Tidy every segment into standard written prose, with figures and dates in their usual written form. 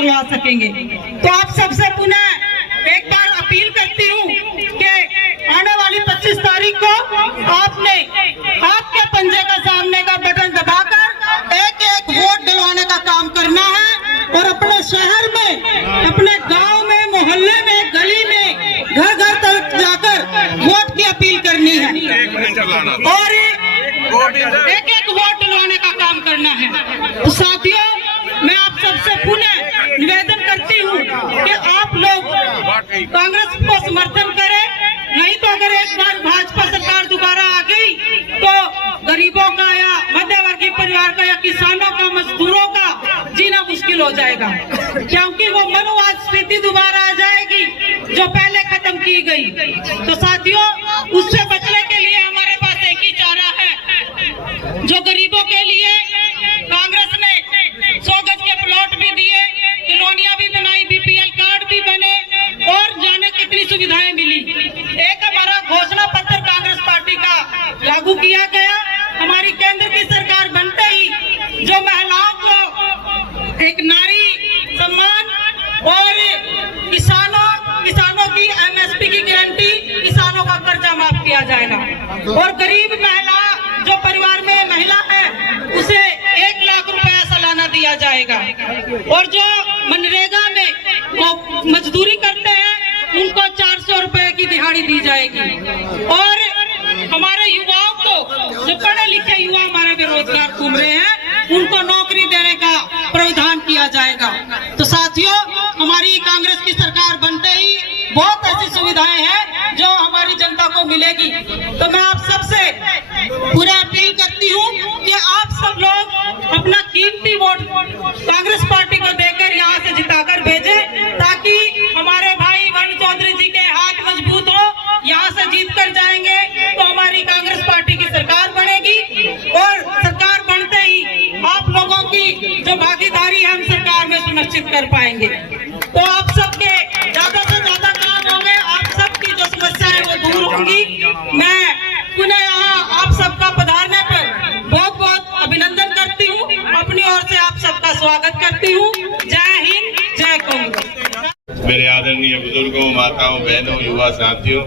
करवा सकेंगे। तो आप सबसे पुनः एक बार अपील करती हूँ कि आने वाली 25 तारीख को आपने आपके पंजे का सामने का बटन दबाकर एक एक वोट दिलवाने का काम करना है और अपने शहर में, अपने गांव में, मोहल्ले में, गली में, घर घर तक जाकर वोट की अपील करनी है और एक एक वोट दिलवाने का काम करना है। तो साथियों, मैं आप सबसे पुनः निवेदन करती हूँ कि आप लोग कांग्रेस को समर्थन करें, नहीं तो अगर एक बार भाजपा सरकार दोबारा आ गई तो गरीबों का या मध्यवर्गीय परिवार का या किसानों का, मजदूरों का जीना मुश्किल हो जाएगा, क्योंकि वो मनुवाद स्थिति दोबारा आ जाएगी जो पहले खत्म की गई। तो साथियों, उससे बचने के लिए हमारे पास एक ही चारा है, जो गरीबों के लिए कांग्रेस ने 100 गज के प्लॉट भी दिए, कॉलोनियां भी बनाई, बीपीएल कार्ड भी बने और जाने कितनी सुविधाएं मिली। एक हमारा घोषणा पत्र कांग्रेस पार्टी का लागू किया गया। हमारी केंद्र की सरकार बनते ही जो महिलाओं को एक नारी सम्मान और किसानों की एमएसपी की गारंटी, किसानों का कर्जा माफ किया जाएगा और गरीब महिला जो परिवार में महिला है उसे 1 लाख रुपया सालाना दिया जाएगा और जो मनरेगा में वो मजदूरी करते हैं उनको 400 रुपए की दिहाड़ी दी जाएगी और हमारे युवाओं को, जो पढ़े लिखे युवा हमारे बेरोजगार घूम रहे हैं, उनको नौकरी देने का प्रावधान किया जाएगा। तो साथियों, हमारी कांग्रेस की सरकार बनते ही बहुत ऐसी सुविधाएं हैं जो हमारी जनता को मिलेगी। तो मैं आप सबसे पूरा अपील करती हूँ कि आप सब लोग अपना कीमती वोट कांग्रेस पार्टी को देकर यहाँ से जिताकर भेजें, ताकि हमारे भाई वरुण चौधरी जी के हाथ मजबूत हो। यहाँ से जीत कर जाएंगे तो हमारी कांग्रेस पार्टी की सरकार बनेगी और सरकार बनते ही आप लोगों की जो भागीदारी है हम सरकार में सुनिश्चित कर पाएंगे। तो आप सबके ज्यादा से ज्यादा काम होंगे, आप सबकी जो समस्याएं वो दूर होंगी। मैं पुनः यहाँ आप सबका पधारने पर बहुत बहुत अभिनंदन करती हूँ, अपनी ओर से आप सबका स्वागत करती हूँ। जय हिंद, जय कांग्रेस। मेरे आदरणीय बुजुर्गों, माताओं, बहनों, युवा साथियों,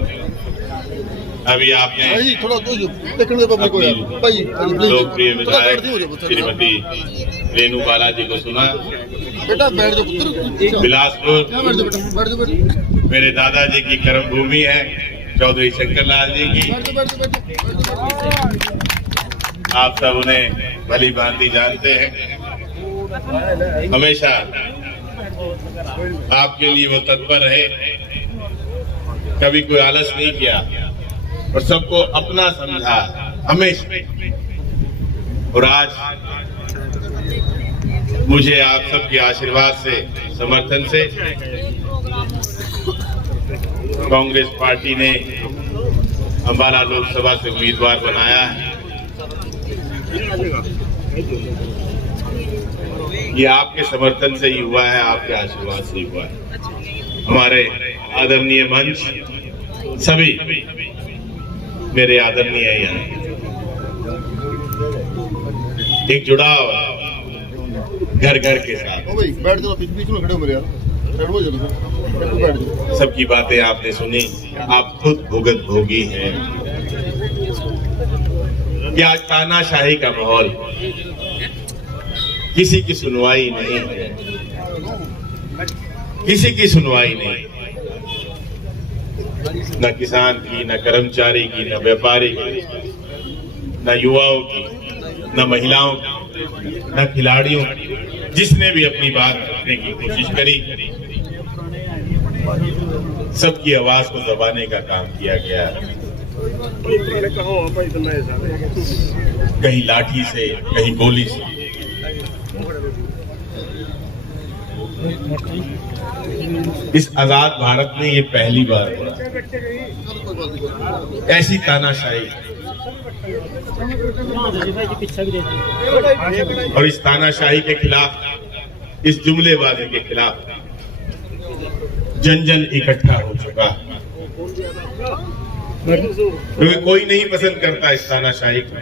अभी आपने लोकप्रिय विधायक श्रीमती रेणु बालाजी को सुना। बिलासपुर मेरे दादाजी की कर्म भूमि है, चौधरी शंकर लाल जी की। आप सब उन्हें भली भांति जानते हैं। हमेशा आपके लिए वो तत्पर रहे, कभी कोई आलस नहीं किया और सबको अपना समझा हमेशा। और आज मुझे आप सबके आशीर्वाद से, समर्थन से कांग्रेस पार्टी ने अंबाला लोकसभा से उम्मीदवार बनाया है। ये आपके समर्थन से ही हुआ है, आपके आशीर्वाद से ही हुआ है। हमारे आदरणीय मंच, सभी मेरे आदरणीय यहाँ एक जुड़ाव घर घर के साथ। सबकी बातें आपने सुनी, आप खुद भुगत भोगी हैं। क्या तानाशाही का माहौल, किसी की सुनवाई नहीं है, किसी की सुनवाई नहीं, न किसान की, न कर्मचारी की, न व्यापारी की, न युवाओं की, न महिलाओं की, न खिलाड़ियों की। जिसने भी अपनी बात रखने की कोशिश करी, सबकी आवाज को दबाने का काम किया गया। कहीं लाठी से, कहीं गोली से। इस आजाद भारत में ये पहली बार हुआ ऐसी तानाशाही। और इस तानाशाही के खिलाफ, इस जुमलेबाजी के खिलाफ जन जन इकट्ठा हो चुका है, क्योंकि कोई नहीं पसंद करता इस तानाशाही को।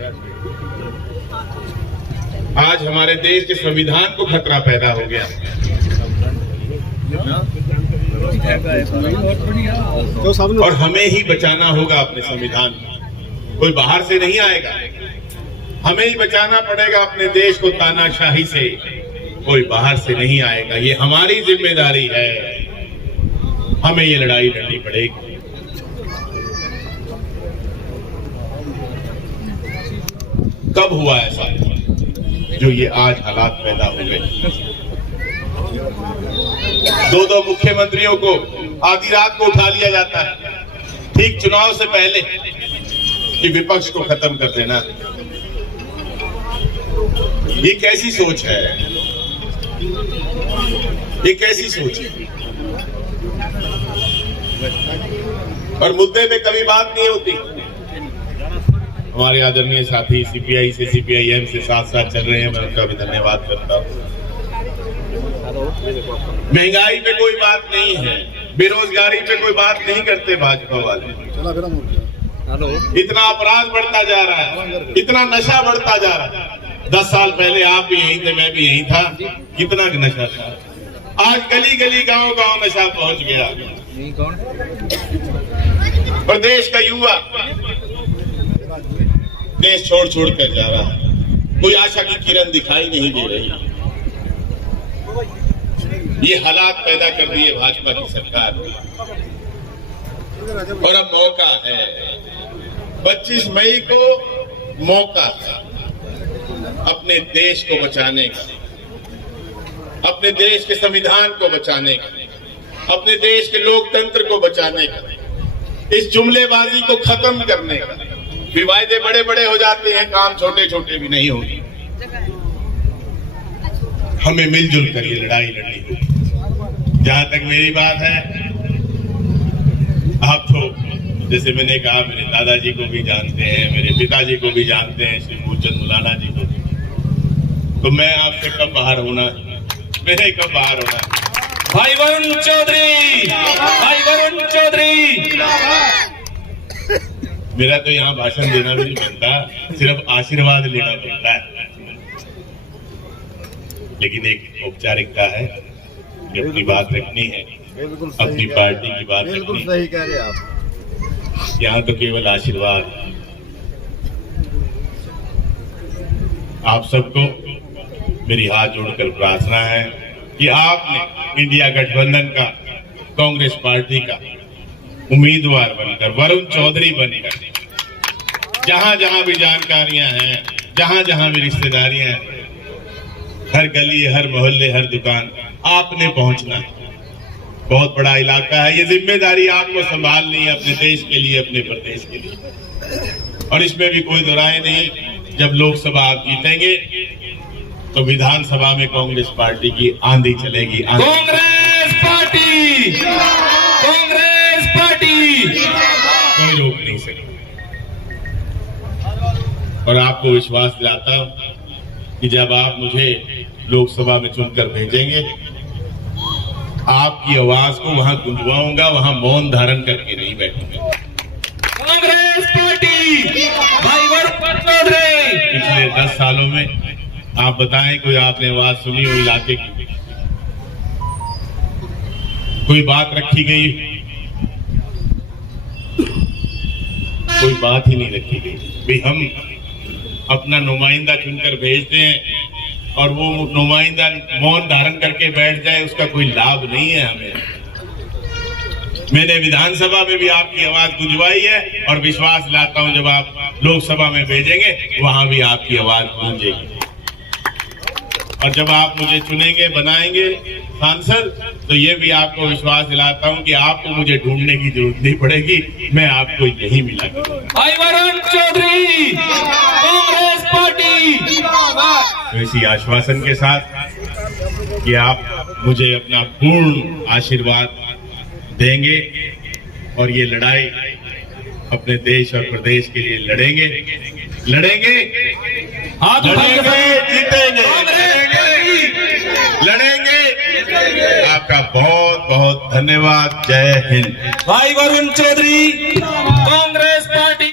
आज हमारे देश के संविधान को खतरा पैदा हो गया। और हमें ही बचाना होगा अपने संविधान को, कोई बाहर से नहीं आएगा। हमें ही बचाना पड़ेगा अपने देश को तानाशाही से, कोई बाहर से नहीं आएगा। ये हमारी जिम्मेदारी है, हमें ये लड़ाई लड़नी पड़ेगी। कब हुआ ऐसा जो ये आज हालात पैदा हो गए? दो मुख्यमंत्रियों को आधी रात को उठा लिया जाता है, ठीक चुनाव से पहले, कि विपक्ष को खत्म कर देना। ये कैसी सोच है? ये कैसी सोच है? और मुद्दे पे कभी बात नहीं होती। हमारे आदरणीय साथी सीपीआई से सीपीआईएम से साथ साथ चल रहे हैं, मैं उनका भी धन्यवाद करता हूं। महंगाई पे कोई बात नहीं है, बेरोजगारी पे कोई बात नहीं करते भाजपा वाले। इतना अपराध बढ़ता जा रहा है, इतना नशा बढ़ता जा रहा है। 10 साल पहले आप भी यहीं थे, मैं भी यहीं था, कितना नशा था। आज गली गली गांव गांव नशा पहुंच गया। प्रदेश का युवा देश छोड़ छोड़ कर जा रहा है, कोई आशा की किरण दिखाई नहीं दे रही। ये हालात पैदा कर दिए भाजपा की सरकार ने। और अब मौका है, 25 मई को मौका है अपने देश को बचाने का, अपने देश के संविधान को बचाने का, अपने देश के लोकतंत्र को बचाने का, इस जुमलेबाजी को खत्म करने का। फिर वायदे बड़े बड़े हो जाते हैं, काम छोटे छोटे भी नहीं होंगे। हमें मिलजुल कर ये लड़ाई लड़नी होगी। जहां तक मेरी बात है, आप तो जैसे मैंने कहा, मेरे दादाजी को भी जानते हैं, मेरे पिताजी को भी जानते हैं, श्री मूलचंद मौलाना जी को भी। तो मैं आपसे कब बाहर होना, मेरे कब बाहर होना। भाई वरुण चौधरी, भाई वरुण चौधरी। मेरा तो यहाँ भाषण देना भी नहीं बनता, सिर्फ आशीर्वाद लेना पड़ता है। लेकिन एक औपचारिकता है कि अपनी बात रखनी है, अपनी पार्टी की बात बिल्कुल रखनी सही कह रहे हैं आप। यहाँ तो केवल आशीर्वाद। आप सबको मेरी हाथ जोड़कर प्रार्थना है कि आपने इंडिया गठबंधन का, कांग्रेस पार्टी का उम्मीदवार बनकर, वरुण चौधरी बनकर, जहां जहां भी जानकारियां हैं, जहां जहां भी रिश्तेदारियां हैं, हर गली, हर मोहल्ले, हर दुकान आपने पहुंचना है। बहुत बड़ा इलाका है, ये जिम्मेदारी आपको संभालनी है अपने देश के लिए, अपने प्रदेश के लिए। और इसमें भी कोई दो राय नहीं, जब लोकसभा आप जीतेंगे तो विधानसभा में कांग्रेस पार्टी की आंधी चलेगी। कांग्रेस पार्टी, कांग्रेस पार्टी, कोई रोक नहीं सकता। और आपको विश्वास दिलाता हूं कि जब आप मुझे लोकसभा में चुनकर भेजेंगे, आपकी आवाज को वहां गुंजवाऊंगा, वहां मौन धारण करके नहीं बैठूंगा। कांग्रेस पार्टी, भाई वरुण चौधरी। पिछले 10 सालों में आप बताएं, कोई आपने आवाज सुनी हो इलाके की? कोई बात रखी गई? कोई बात ही नहीं रखी गई। भाई हम अपना नुमाइंदा चुनकर भेजते हैं और वो नुमाइंदा मौन धारण करके बैठ जाए, उसका कोई लाभ नहीं है हमें। मैंने विधानसभा में भी आपकी आवाज गुंजवाई है और विश्वास दिलाता हूं जब आप लोकसभा में भेजेंगे वहां भी आपकी आवाज गूंजेगी। और जब आप मुझे चुनेंगे, बनाएंगे सांसद, तो ये भी आपको विश्वास दिलाता हूं कि आपको मुझे ढूंढने की जरूरत नहीं पड़ेगी, मैं आपको यही मिला करूंगा। भाई वरुण चौधरी, कांग्रेस पार्टी। तो इसी आश्वासन के साथ कि आप मुझे अपना पूर्ण आशीर्वाद देंगे और ये लड़ाई अपने देश और प्रदेश के लिए लड़ेंगे, हाथ लड़ेंगे, जीतेंगे, लड़ेंगे। आपका बहुत बहुत धन्यवाद। जय हिंद। भाई वरुण चौधरी, कांग्रेस पार्टी।